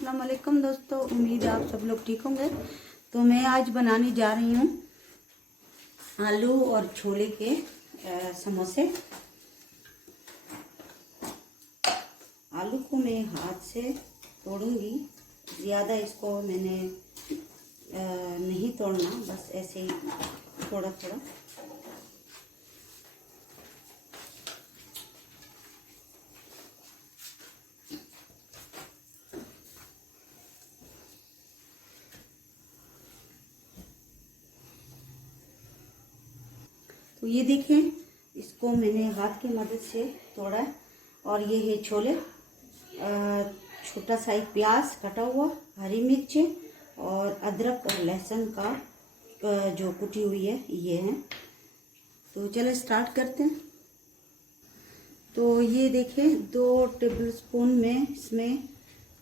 अस्सलाम वालेकुम दोस्तों, उम्मीद है आप सब लोग ठीक होंगे। तो मैं आज बनाने जा रही हूँ आलू और छोले के समोसे। आलू को मैं हाथ से तोड़ूंगी, ज़्यादा इसको मैंने नहीं तोड़ना, बस ऐसे ही थोड़ा थोड़ा। तो ये देखें, इसको मैंने हाथ की मदद से तोड़ा है। और ये है छोले, छोटा सा एक प्याज कटा हुआ, हरी मिर्च और अदरक और लहसुन का जो कुटी हुई है ये है। तो चलो स्टार्ट करते हैं। तो ये देखें, 2 टेबलस्पून में इसमें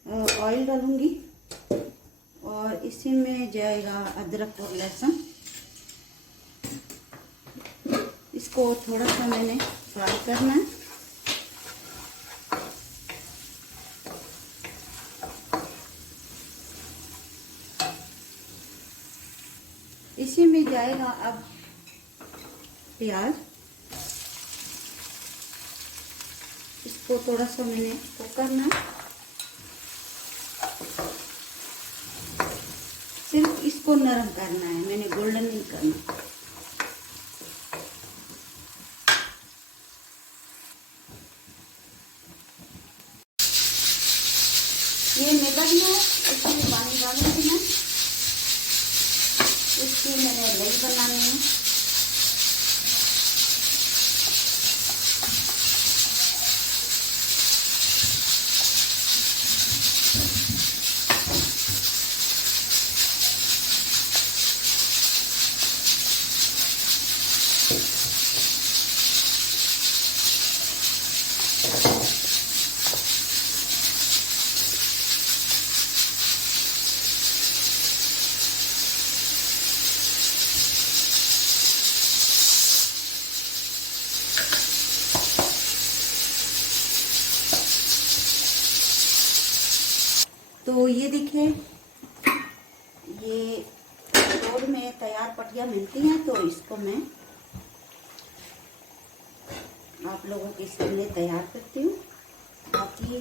ऑयल डालूंगी और इसी में जाएगा अदरक और लहसुन। इसको थोड़ा सा मैंने फ्राई करना है। इसी में जाएगा अब प्याज। इसको थोड़ा सा मैंने कुक करना है, सिर्फ इसको नरम करना है, मैंने गोल्डन नहीं करना। ये निकल गया, इसमें पानी डालूंगी मैं। इसकी मैंने लई बनानी है। तो ये देखिए, ये स्टोर में तैयार पटिया मिलती हैं, तो इसको मैं आप लोगों के सामने तैयार करती हूँ। बाकी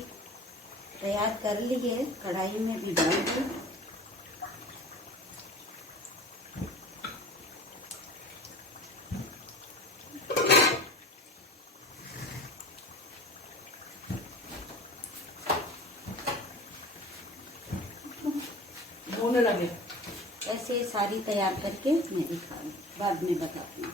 तैयार कर लिए, कढ़ाई में भी डाल दी। होने लगे ऐसे सारी तैयार करके मैं बाद में बताती हूँ।